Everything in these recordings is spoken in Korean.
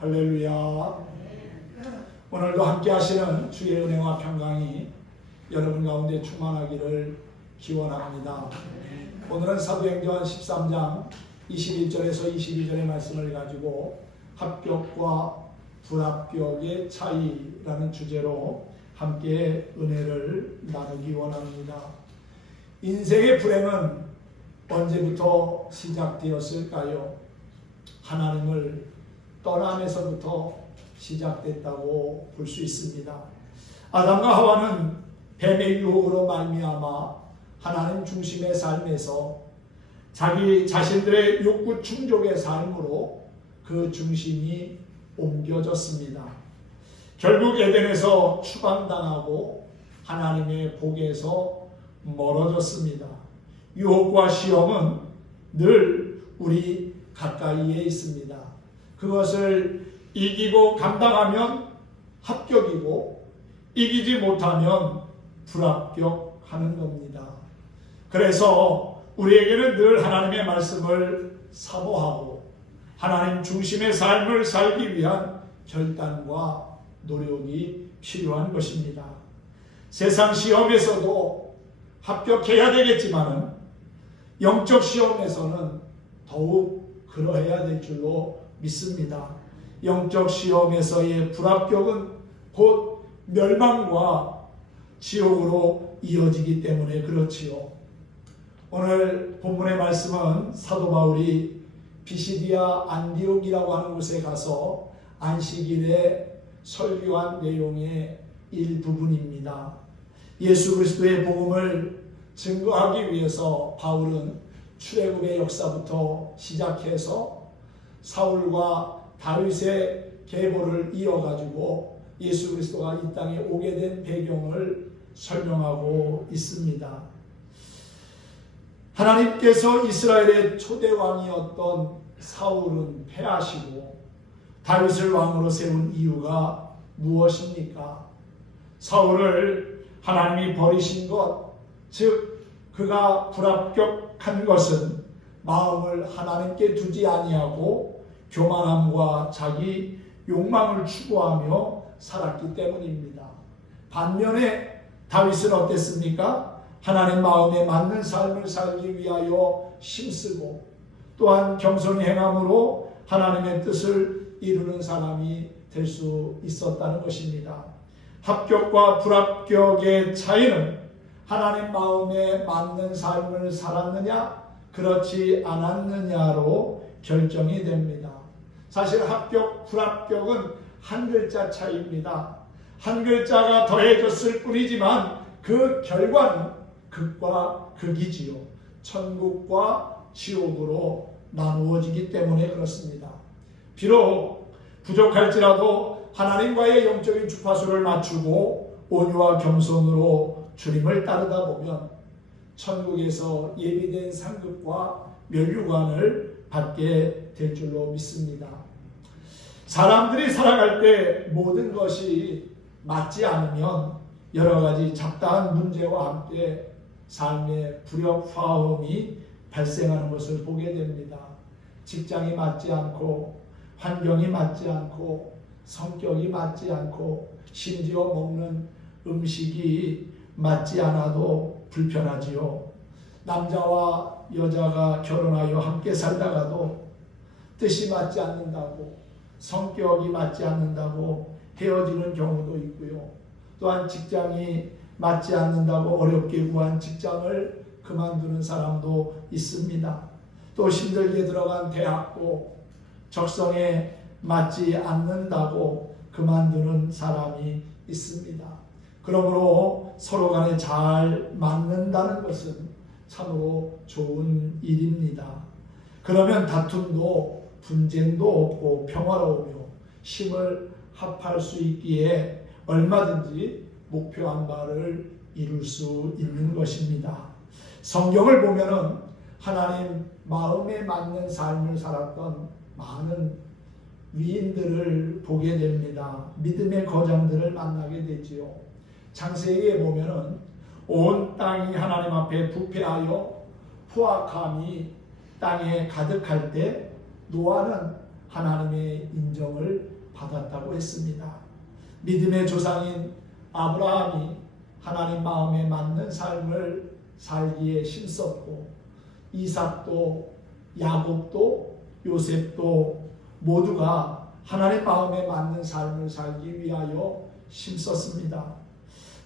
할렐루야. 오늘도 함께 하시는 주의 은혜와 평강이 여러분 가운데 충만하기를 기원합니다. 오늘은 사도행전 13장 21절에서 22절의 말씀을 가지고 합격과 불합격의 차이라는 주제로 함께 은혜를 나누기 원합니다. 인생의 불행은 언제부터 시작되었을까요? 하나님을 떠남에서부터 시작됐다고 볼 수 있습니다. 아담과 하와는 뱀의 유혹으로 말미암아 하나님 중심의 삶에서 자기 자신들의 욕구 충족의 삶으로 그 중심이 옮겨졌습니다. 결국 에덴에서 추방당하고 하나님의 복에서 멀어졌습니다. 유혹과 시험은 늘 우리 가까이에 있습니다. 그것을 이기고 감당하면 합격이고 이기지 못하면 불합격하는 겁니다. 그래서 우리에게는 늘 하나님의 말씀을 사모하고 하나님 중심의 삶을 살기 위한 결단과 노력이 필요한 것입니다. 세상 시험에서도 합격해야 되겠지만 영적 시험에서는 더욱 그러해야 될 줄로 믿습니다. 영적 시험에서의 불합격은 곧 멸망과 지옥으로 이어지기 때문에 그렇지요. 오늘 본문의 말씀은 사도 바울이 비시디아 안디옥이라고 하는 곳에 가서 안식일에 설교한 내용의 일부분입니다. 예수 그리스도의 복음을 증거하기 위해서 바울은 출애굽의 역사부터 시작해서 사울과 다윗의 계보를 이어가지고 예수 그리스도가 이 땅에 오게 된 배경을 설명하고 있습니다. 하나님께서 이스라엘의 초대 왕이었던 사울은 패하시고 다윗을 왕으로 세운 이유가 무엇입니까? 사울을 하나님이 버리신 것, 즉 그가 불합격한 것은 마음을 하나님께 두지 아니하고 교만함과 자기 욕망을 추구하며 살았기 때문입니다. 반면에 다윗은 어땠습니까? 하나님 마음에 맞는 삶을 살기 위하여 힘쓰고 또한 겸손히 행함으로 하나님의 뜻을 이루는 사람이 될 수 있었다는 것입니다. 합격과 불합격의 차이는 하나님 마음에 맞는 삶을 살았느냐 그렇지 않았느냐로 결정이 됩니다. 사실 합격, 불합격은 한 글자 차이입니다. 한 글자가 더해졌을 뿐이지만 그 결과는 극과 극이지요. 천국과 지옥으로 나누어지기 때문에 그렇습니다. 비록 부족할지라도 하나님과의 영적인 주파수를 맞추고 온유와 겸손으로 주님을 따르다 보면 천국에서 예비된 상급과 면류관을 받게 될 줄로 믿습니다. 사람들이 살아갈 때 모든 것이 맞지 않으면 여러 가지 잡다한 문제와 함께 삶의 불협화음이 발생하는 것을 보게 됩니다. 직장이 맞지 않고 환경이 맞지 않고 성격이 맞지 않고 심지어 먹는 음식이 맞지 않아도 불편하지요. 남자와 여자가 결혼하여 함께 살다가도 뜻이 맞지 않는다고 성격이 맞지 않는다고 헤어지는 경우도 있고요. 또한 직장이 맞지 않는다고 어렵게 구한 직장을 그만두는 사람도 있습니다. 또 힘들게 들어간 대학도 적성에 맞지 않는다고 그만두는 사람이 있습니다. 그러므로 서로 간에 잘 맞는다는 것은 참으로 좋은 일입니다. 그러면 다툼도 분쟁도 없고 평화로우며 힘을 합할 수 있기에 얼마든지 목표한 바를 이룰 수 있는 것입니다. 성경을 보면은 하나님 마음에 맞는 삶을 살았던 많은 위인들을 보게 됩니다. 믿음의 거장들을 만나게 되지요. 창세기에 보면은 온 땅이 하나님 앞에 부패하여 포악함이 땅에 가득할 때 노아는 하나님의 인정을 받았다고 했습니다. 믿음의 조상인 아브라함이 하나님 마음에 맞는 삶을 살기에 힘썼고, 이삭도 야곱도 요셉도 모두가 하나님 마음에 맞는 삶을 살기 위하여 힘썼습니다.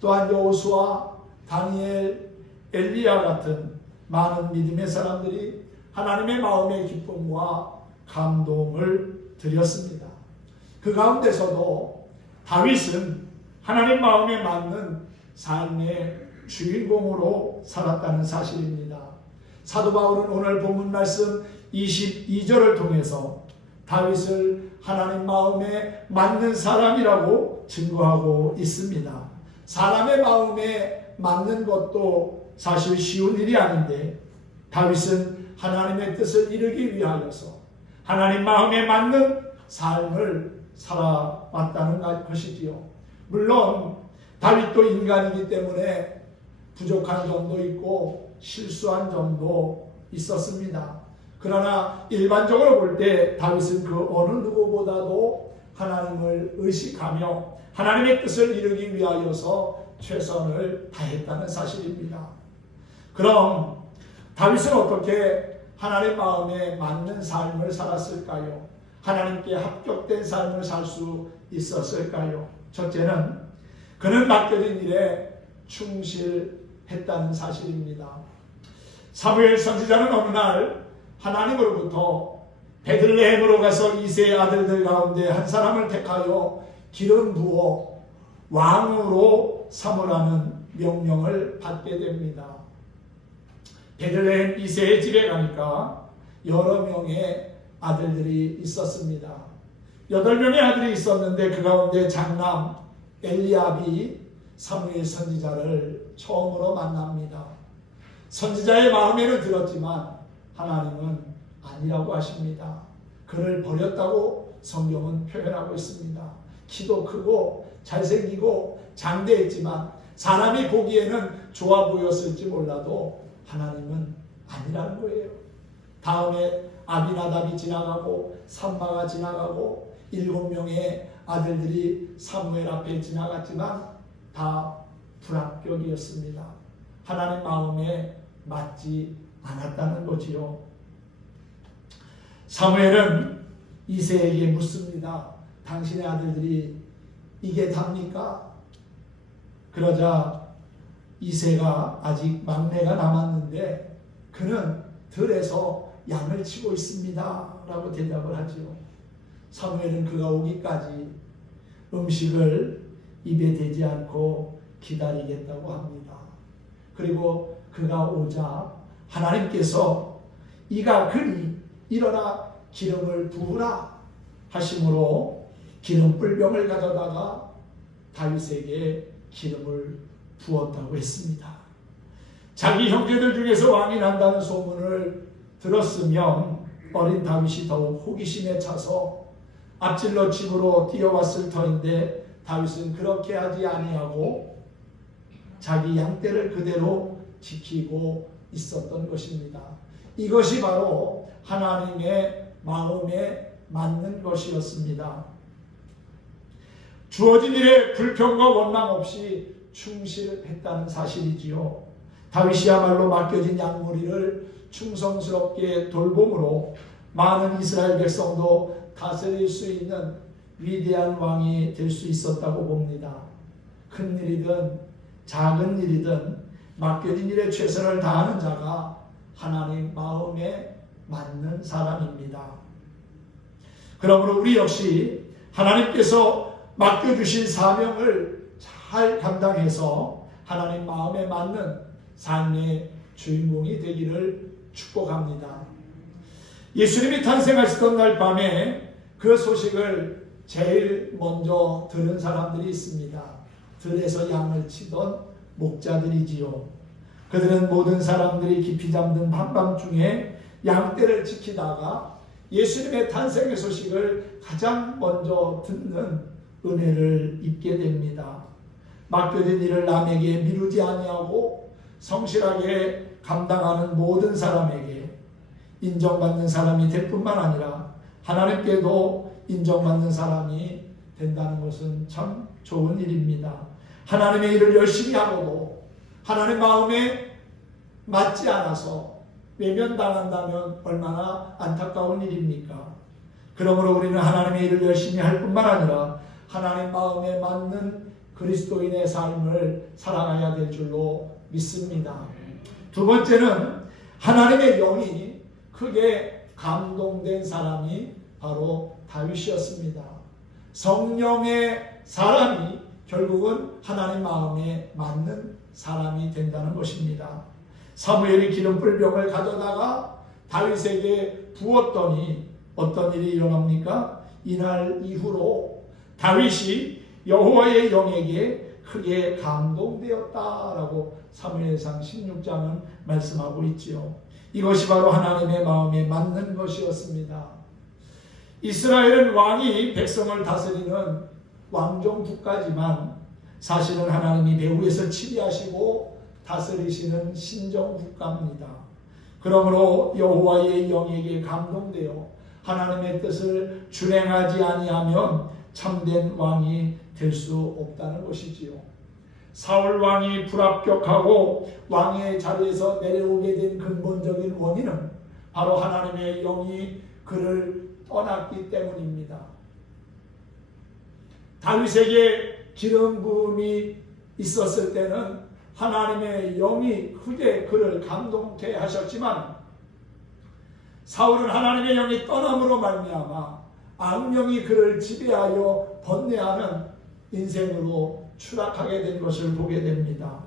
또한 여호수아, 다니엘, 엘리야 같은 많은 믿음의 사람들이 하나님의 마음의 기쁨과 감동을 드렸습니다. 그 가운데서도 다윗은 하나님 마음에 맞는 삶의 주인공으로 살았다는 사실입니다. 사도 바울은 오늘 본문 말씀 22절을 통해서 다윗을 하나님 마음에 맞는 사람이라고 증거하고 있습니다. 사람의 마음에 맞는 것도 사실 쉬운 일이 아닌데, 다윗은 하나님의 뜻을 이루기 위하여서 하나님 마음에 맞는 삶을 살아왔다는 것이지요. 물론 다윗도 인간이기 때문에 부족한 점도 있고 실수한 점도 있었습니다. 그러나 일반적으로 볼 때 다윗은 그 어느 누구보다도 하나님을 의식하며 하나님의 뜻을 이루기 위하여서 최선을 다했다는 사실입니다. 그럼 다윗은 어떻게 하나님 마음에 맞는 삶을 살았을까요? 하나님께 합격된 삶을 살 수 있었을까요? 첫째는 그는 맡겨진 일에 충실했다는 사실입니다. 사무엘 선지자는 어느 날 하나님으로부터 베들레헴으로 가서 이새의 아들들 가운데 한 사람을 택하여 기름 부어 왕으로 삼으라는 명령을 받게 됩니다. 베들레헴 이새의 집에 가니까 여러 명의 아들들이 있었습니다. 8명의 아들이 있었는데 그 가운데 장남 엘리압이 사무엘 선지자를 처음으로 만납니다. 선지자의 마음에는 들었지만 하나님은 아니라고 하십니다. 그를 버렸다고 성경은 표현하고 있습니다. 키도 크고 잘생기고 장대했지만 사람이 보기에는 좋아 보였을지 몰라도 하나님은 아니라는 거예요. 다음에 아비나답이 지나가고 삼마가 지나가고 7명의 아들들이 사무엘 앞에 지나갔지만 다 불합격이었습니다. 하나님 마음에 맞지 않았다는 거지요. 사무엘은 이새에게 묻습니다. 당신의 아들들이 이게 답니까? 그러자 이새가 아직 막내가 남았는데 그는 들에서 양을 치고 있습니다 라고 대답을 하지요. 사무엘은 그가 오기까지 음식을 입에 대지 않고 기다리겠다고 합니다. 그리고 그가 오자 하나님께서 이가 그니 일어나 기름을 부으라 하심으로 기름 뿔병을 가져다가 다윗에게 기름을 부었다고 했습니다. 자기 형제들 중에서 왕이 난다는 소문을 들었으면 어린 다윗이 더욱 호기심에 차서 앞질러 집으로 뛰어왔을 터인데 다윗은 그렇게 하지 아니하고 자기 양떼를 그대로 지키고 있었던 것입니다. 이것이 바로 하나님의 마음에 맞는 것이었습니다. 주어진 일에 불평과 원망 없이 충실했다는 사실이지요. 다윗이야말로 맡겨진 양무리를 충성스럽게 돌봄으로 많은 이스라엘 백성도 다스릴 수 있는 위대한 왕이 될 수 있었다고 봅니다. 큰 일이든 작은 일이든 맡겨진 일에 최선을 다하는 자가 하나님 마음에 맞는 사람입니다. 그러므로 우리 역시 하나님께서 맡겨주신 사명을 잘 감당해서 하나님 마음에 맞는 삶의 주인공이 되기를 축복합니다. 예수님이 탄생하시던 날 밤에 그 소식을 제일 먼저 들은 사람들이 있습니다. 들에서 양을 치던 목자들이지요. 그들은 모든 사람들이 깊이 잠든 한밤중에 양떼를 지키다가 예수님의 탄생의 소식을 가장 먼저 듣는 은혜를 입게 됩니다. 맡겨진 일을 남에게 미루지 아니하고 성실하게 감당하는 모든 사람에게 인정받는 사람이 될 뿐만 아니라 하나님께도 인정받는 사람이 된다는 것은 참 좋은 일입니다. 하나님의 일을 열심히 하고도 하나님 마음에 맞지 않아서 외면당한다면 얼마나 안타까운 일입니까? 그러므로 우리는 하나님의 일을 열심히 할 뿐만 아니라 하나님 마음에 맞는 그리스도인의 삶을 살아가야 될 줄로 믿습니다. 두 번째는 하나님의 영이 크게 감동된 사람이 바로 다윗이었습니다. 성령의 사람이 결국은 하나님 마음에 맞는 사람이 된다는 것입니다. 사무엘이 기름 뿔병을 가져다가 다윗에게 부었더니 어떤 일이 일어납니까? 이날 이후로 다윗이 여호와의 영에게 크게 감동되었다라고 사무엘상 16장은 말씀하고 있지요. 이것이 바로 하나님의 마음에 맞는 것이었습니다. 이스라엘은 왕이 백성을 다스리는 왕정 국가지만 사실은 하나님이 배후에서 치리하시고 다스리시는 신정 국가입니다. 그러므로 여호와의 영에게 감동되어 하나님의 뜻을 준행하지 아니하면 참된 왕이 될 수 없다는 것이지요. 사울 왕이 불합격하고 왕의 자리에서 내려오게 된 근본적인 원인은 바로 하나님의 영이 그를 떠났기 때문입니다. 다윗에게 기름 부음이 있었을 때는 하나님의 영이 크게 그를 감동케 하셨지만 사울은 하나님의 영이 떠남으로 말미암아 악령이 그를 지배하여 번뇌하는 인생으로 추락하게 된 것을 보게 됩니다.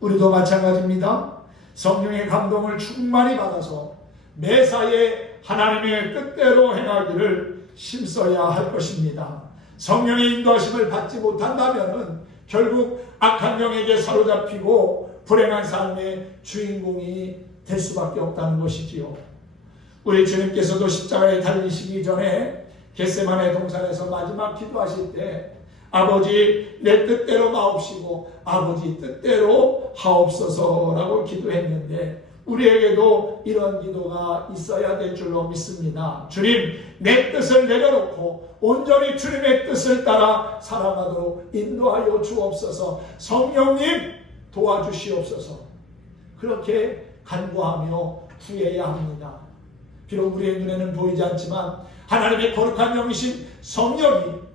우리도 마찬가지입니다. 성령의 감동을 충만히 받아서 매사에 하나님의 뜻대로 행하기를 힘써야 할 것입니다. 성령의 인도하심을 받지 못한다면 결국 악한 영에게 사로잡히고 불행한 삶의 주인공이 될 수밖에 없다는 것이지요. 우리 주님께서도 십자가에 달리시기 전에 겟세마네 동산에서 마지막 기도하실 때 아버지 내 뜻대로 마옵시고 아버지 뜻대로 하옵소서라고 기도했는데 우리에게도 이런 기도가 있어야 될 줄로 믿습니다. 주님, 내 뜻을 내려놓고 온전히 주님의 뜻을 따라 살아가도록 인도하여 주옵소서. 성령님 도와주시옵소서. 그렇게 간구하며 구해야 합니다. 비록 우리의 눈에는 보이지 않지만 하나님의 거룩한 영이신 성령이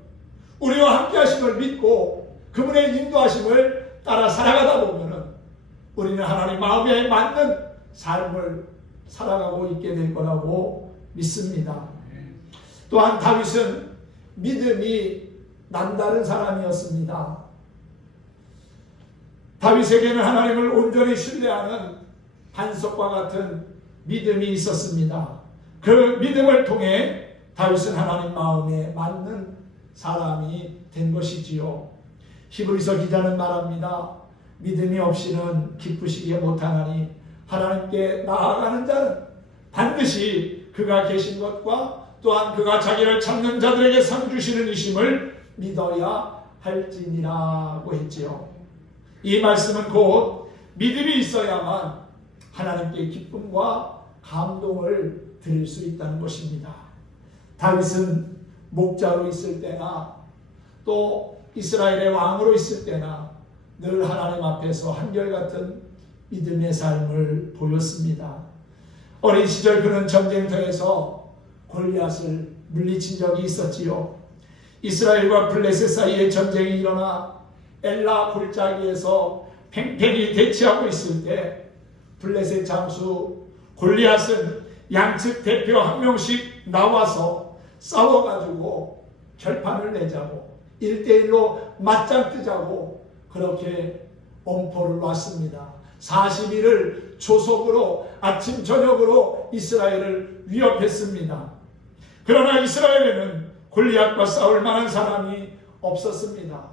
우리와 함께 하심을 믿고 그분의 인도하심을 따라 살아가다 보면은 우리는 하나님 마음에 맞는 삶을 살아가고 있게 될 거라고 믿습니다. 또한 다윗은 믿음이 남다른 사람이었습니다. 다윗에게는 하나님을 온전히 신뢰하는 반석과 같은 믿음이 있었습니다. 그 믿음을 통해 다윗은 하나님 마음에 맞는 사람이 된 것이지요. 히브리서 기자는 말합니다. 믿음이 없이는 기쁘시게 못하나니 하나님께 나아가는 자는 반드시 그가 계신 것과 또한 그가 자기를 찾는 자들에게 상 주시는 이심을 믿어야 할지니라고 했지요. 이 말씀은 곧 믿음이 있어야만 하나님께 기쁨과 감동을 드릴 수 있다는 것입니다. 다윗은 목자로 있을 때나 또 이스라엘의 왕으로 있을 때나 늘 하나님 앞에서 한결같은 믿음의 삶을 보였습니다. 어린 시절 그는 전쟁터에서 골리앗을 물리친 적이 있었지요. 이스라엘과 블레셋 사이에 전쟁이 일어나 엘라 골짜기에서 팽팽히 대치하고 있을 때 블레셋 장수 골리앗은 양측 대표 한 명씩 나와서 싸워가지고 결판을 내자고 1대1로 맞짱 뜨자고 그렇게 엄포를 놨습니다. 40일을 조속으로 아침 저녁으로 이스라엘을 위협했습니다. 그러나 이스라엘에는 골리앗과 싸울 만한 사람이 없었습니다.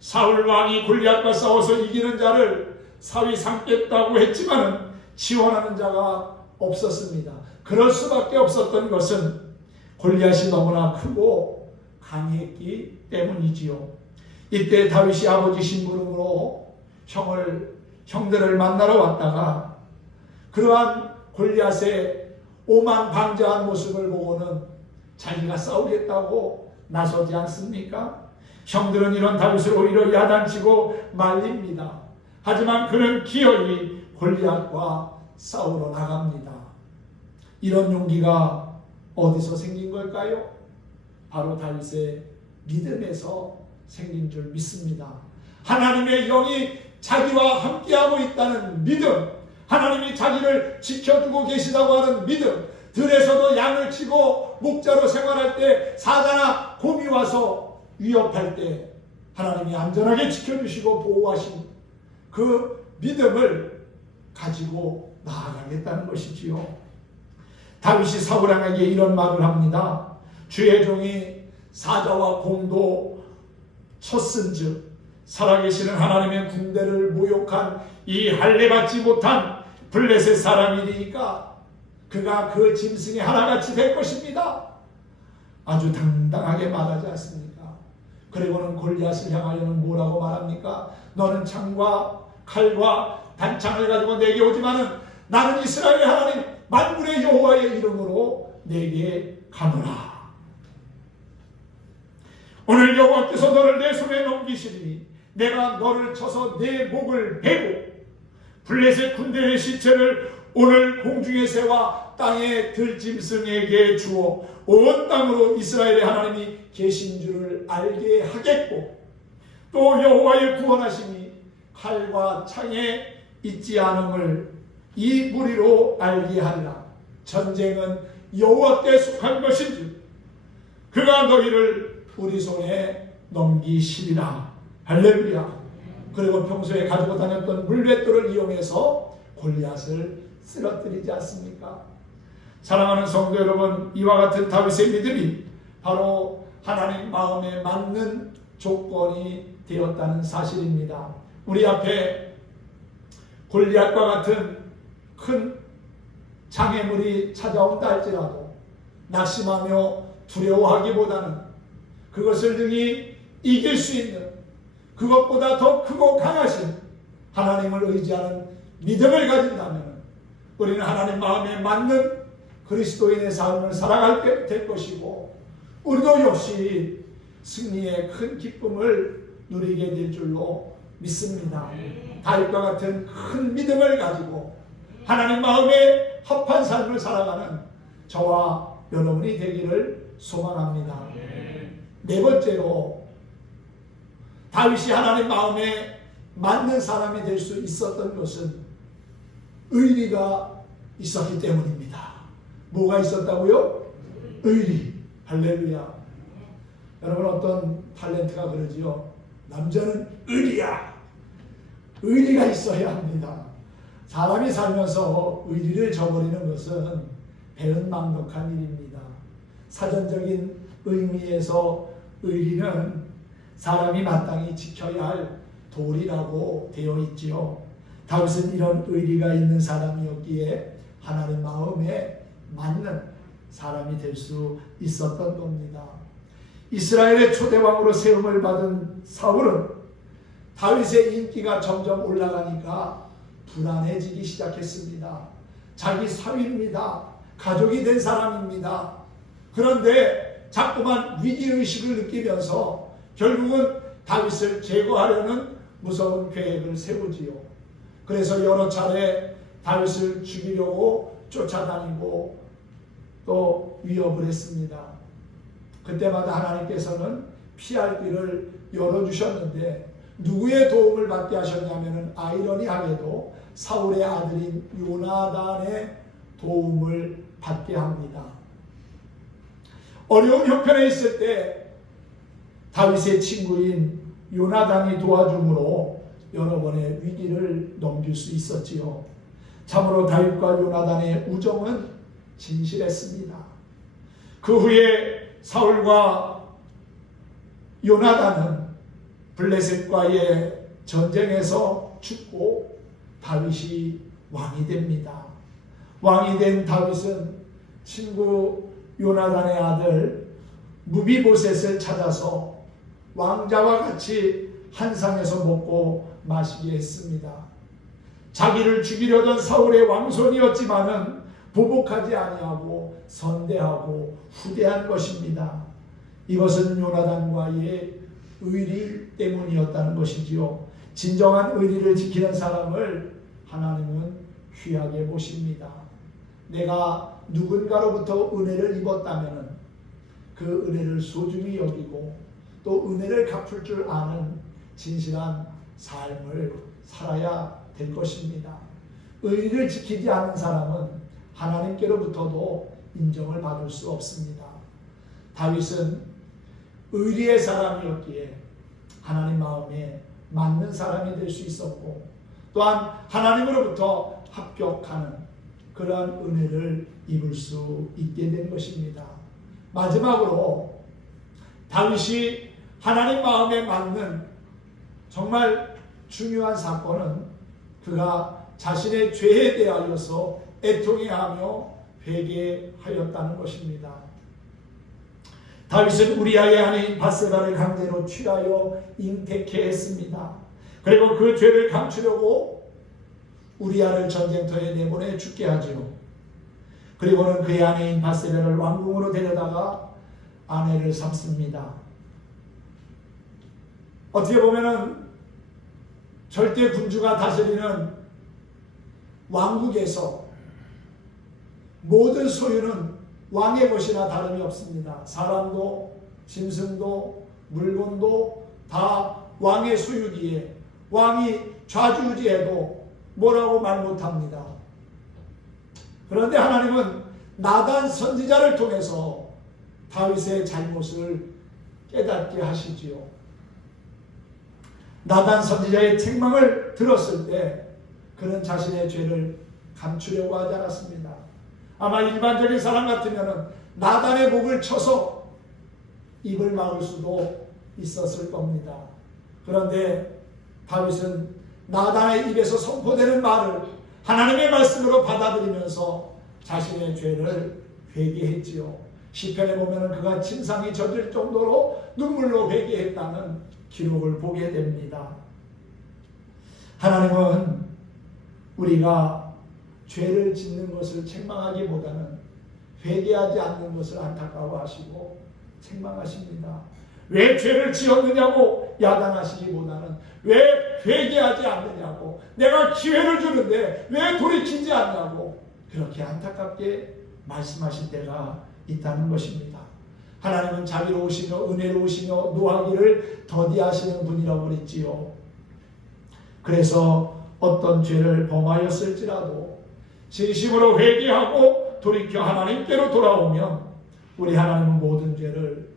사울 왕이 골리앗과 싸워서 이기는 자를 사위 삼겠다고 했지만 지원하는 자가 없었습니다. 그럴 수밖에 없었던 것은 골리앗이 너무나 크고 강했기 때문이지요. 이때 다윗이 아버지 심부름으로 형들을 만나러 왔다가 그러한 골리앗의 오만방자한 모습을 보고는 자기가 싸우겠다고 나서지 않습니까? 형들은 이런 다윗을 오히려 야단치고 말립니다. 하지만 그는 기어이 골리앗과 싸우러 나갑니다. 이런 용기가 어디서 생긴 걸까요? 바로 다윗의 믿음에서 생긴 줄 믿습니다. 하나님의 영이 자기와 함께하고 있다는 믿음, 하나님이 자기를 지켜주고 계시다고 하는 믿음, 들에서도 양을 치고 목자로 생활할 때 사자나 곰이 와서 위협할 때 하나님이 안전하게 지켜주시고 보호하신 그 믿음을 가지고 나아가겠다는 것이지요. 다윗이 사울왕에게 이런 말을 합니다. 주의 종이 사자와 곰도 쳤은즉 살아계시는 하나님의 군대를 모욕한 이 할례받지 못한 블레셋 사람이니까 그가 그 짐승의 하나같이 될 것입니다. 아주 당당하게 말하지 않습니까? 그리고는 골리앗을 향하여는 뭐라고 말합니까? 너는 창과 칼과 단창을 가지고 내게 오지만은 나는 이스라엘의 하나님 만군의 여호와의 이름으로 내게 가노라. 오늘 여호와께서 너를 내 손에 넘기시니 내가 너를 쳐서 내 목을 베고 블레셋 군대의 시체를 오늘 공중의 새와 땅의 들짐승에게 주어 온 땅으로 이스라엘의 하나님이 계신 줄을 알게 하겠고 또 여호와의 구원하심이 칼과 창에 있지 않음을 이 무리로 알게 하리라. 전쟁은 여호와께 속한 것인지 그가 너희를 우리 손에 넘기시리라. 할렐루야. 그리고 평소에 가지고 다녔던 물맷돌을 이용해서 골리앗을 쓰러뜨리지 않습니까? 사랑하는 성도 여러분, 이와 같은 다윗의 믿음이 바로 하나님 마음에 맞는 조건이 되었다는 사실입니다. 우리 앞에 골리앗과 같은 큰 장애물이 찾아온다 할지라도 낙심하며 두려워하기보다는 그것을 능히 이길 수 있는 그것보다 더 크고 강하신 하나님을 의지하는 믿음을 가진다면 우리는 하나님 마음에 맞는 그리스도인의 삶을 살아갈 될 것이고 우리도 역시 승리의 큰 기쁨을 누리게 될 줄로 믿습니다. 다윗과 같은 큰 믿음을 가지고 하나님 마음에 합한 삶을 살아가는 저와 여러분이 되기를 소망합니다. 네 번째로 다윗이 하나님 마음에 맞는 사람이 될 수 있었던 것은 의리가 있었기 때문입니다. 뭐가 있었다고요? 의리. 할렐루야. 여러분 어떤 탤런트가 그러지요. 남자는 의리야. 의리가 있어야 합니다. 사람이 살면서 의리를 저버리는 것은 배은망덕한 일입니다. 사전적인 의미에서 의리는 사람이 마땅히 지켜야 할 도리라고 되어 있지요. 다윗은 이런 의리가 있는 사람이었기에 하나님 마음에 맞는 사람이 될 수 있었던 겁니다. 이스라엘의 초대왕으로 세움을 받은 사울은 다윗의 인기가 점점 올라가니까 불안해지기 시작했습니다. 자기 사위입니다. 가족이 된 사람입니다. 그런데 자꾸만 위기의식을 느끼면서 결국은 다윗을 제거하려는 무서운 계획을 세우지요. 그래서 여러 차례 다윗을 죽이려고 쫓아다니고 또 위협을 했습니다. 그때마다 하나님께서는 피할 길을 열어주셨는데 누구의 도움을 받게 하셨냐면 아이러니하게도 사울의 아들인 요나단의 도움을 받게 합니다. 어려운 형편에 있을 때 다윗의 친구인 요나단이 도와줌으로 여러 번의 위기를 넘길 수 있었지요. 참으로 다윗과 요나단의 우정은 진실했습니다. 그 후에 사울과 요나단은 블레셋과의 전쟁에서 죽고 다윗이 왕이 됩니다. 왕이 된 다윗은 친구 요나단의 아들 무비보셋을 찾아서 왕자와 같이 한상에서 먹고 마시게 했습니다. 자기를 죽이려던 사울의 왕손이었지만은 보복하지 아니하고 선대하고 후대한 것입니다. 이것은 요나단과의 의리 때문이었다는 것이지요. 진정한 의리를 지키는 사람을 하나님은 귀하게 보십니다. 내가 누군가로부터 은혜를 입었다면 그 은혜를 소중히 여기고 또 은혜를 갚을 줄 아는 진실한 삶을 살아야 될 것입니다. 의리를 지키지 않는 사람은 하나님께로부터도 인정을 받을 수 없습니다. 다윗은 의리의 사람이었기에 하나님 마음에 맞는 사람이 될 수 있었고 또한 하나님으로부터 합격하는 그러한 은혜를 입을 수 있게 된 것입니다. 마지막으로 다윗이 하나님 마음에 맞는 정말 중요한 사건은 그가 자신의 죄에 대하여서 애통해하며 회개하였다는 것입니다. 다윗은 우리아의 아내인 밧세바를 강제로 취하여 잉태케 했습니다. 그리고 그 죄를 감추려고 우리아를 전쟁터에 내보내 죽게 하지요. 그리고는 그의 아내인 밧세바를 왕궁으로 데려다가 아내를 삼습니다. 어떻게 보면은 절대 군주가 다스리는 왕국에서 모든 소유는 왕의 것이나 다름이 없습니다. 사람도 짐승도 물건도 다 왕의 소유기에 왕이 좌지우지해도 뭐라고 말 못합니다. 그런데 하나님은 나단 선지자를 통해서 다윗의 잘못을 깨닫게 하시지요. 나단 선지자의 책망을 들었을 때 그는 자신의 죄를 감추려고 하지 않았습니다. 아마 일반적인 사람 같으면 나단의 목을 쳐서 입을 막을 수도 있었을 겁니다. 그런데 다윗은 나단의 입에서 선포되는 말을 하나님의 말씀으로 받아들이면서 자신의 죄를 회개했지요. 시편에 보면 그가 침상이 젖을 정도로 눈물로 회개했다는 기록을 보게 됩니다. 하나님은 우리가 죄를 짓는 것을 책망하기보다는 회개하지 않는 것을 안타까워하시고 책망하십니다. 왜 죄를 지었느냐고 야단하시기보다는 왜 회개하지 않느냐고, 내가 기회를 주는데 왜 돌이키지 않냐고 그렇게 안타깝게 말씀하실 때가 있다는 것입니다. 하나님은 자비로우시며 은혜로우시며 노하기를 더디하시는 분이라고 그랬지요. 그래서 어떤 죄를 범하였을지라도 진심으로 회개하고 돌이켜 하나님께로 돌아오면 우리 하나님은 모든 죄를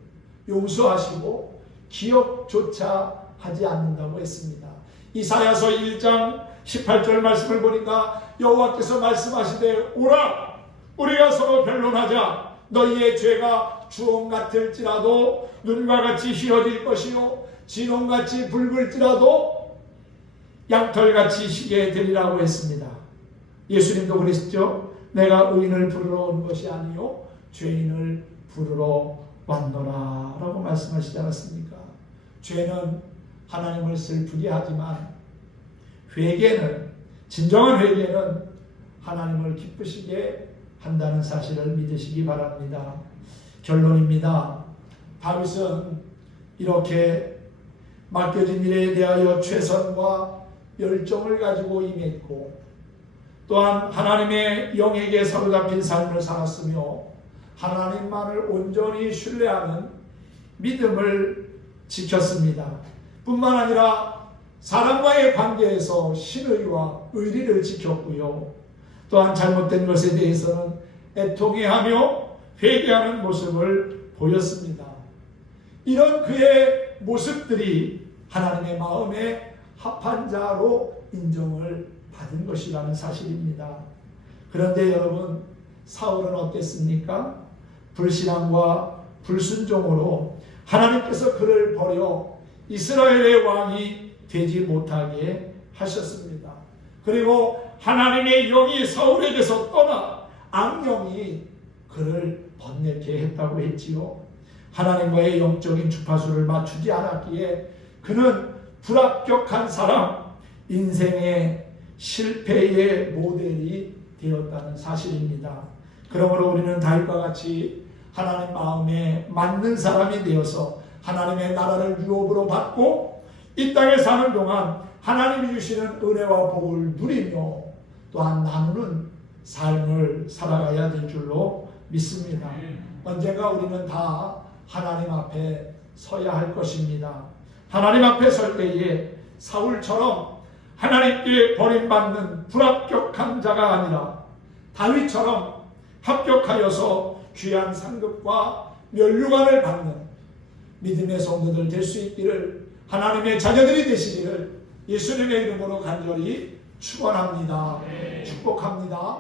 용서하시고 기억조차 하지 않는다고 했습니다. 이사야서 1장 18절 말씀을 보니까 여호와께서 말씀하시되 오라 우리가 서로 변론하자. 너희의 죄가 주홍 같을지라도 눈과 같이 휘어질 것이요 진홍같이 붉을지라도 양털같이 희게 되리라고 했습니다. 예수님도 그랬죠. 내가 의인을 부르러 온 것이 아니요 죄인을 부르러 왔노라 라고 말씀하시지 않았습니까? 죄는 하나님을 슬프게 하지만 회개는, 진정한 회개는 하나님을 기쁘시게 한다는 사실을 믿으시기 바랍니다. 결론입니다. 다윗은 이렇게 맡겨진 일에 대하여 최선과 열정을 가지고 임했고 또한 하나님의 영에게 사로잡힌 삶을 살았으며 하나님만을 온전히 신뢰하는 믿음을 지켰습니다. 뿐만 아니라 사람과의 관계에서 신의와 의리를 지켰고요. 또한 잘못된 것에 대해서는 애통해하며 회개하는 모습을 보였습니다. 이런 그의 모습들이 하나님의 마음에 합한 자로 인정을 받은 것이라는 사실입니다. 그런데 여러분, 사울은 어땠습니까? 불신앙과 불순종으로 하나님께서 그를 버려 이스라엘의 왕이 되지 못하게 하셨습니다. 그리고 하나님의 영이 사울에게서 떠나 악령이 그를 번뇌케 했다고 했지요. 하나님과의 영적인 주파수를 맞추지 않았기에 그는 불합격한 사람, 인생의 실패의 모델이 되었다는 사실입니다. 그러므로 우리는 다윗과 같이 하나님 마음에 맞는 사람이 되어서 하나님의 나라를 유업으로 받고 이 땅에 사는 동안 하나님이 주시는 은혜와 복을 누리며 또한 나누는 삶을 살아가야 될 줄로 믿습니다. 언젠가 우리는 다 하나님 앞에 서야 할 것입니다. 하나님 앞에 설 때에 사울처럼 하나님께 버림받는 불합격한 자가 아니라 다윗처럼 합격하여서 귀한 상급과 면류관을 받는 믿음의 성도들 될 수 있기를, 하나님의 자녀들이 되시기를 예수님의 이름으로 간절히 축원합니다. 축복합니다.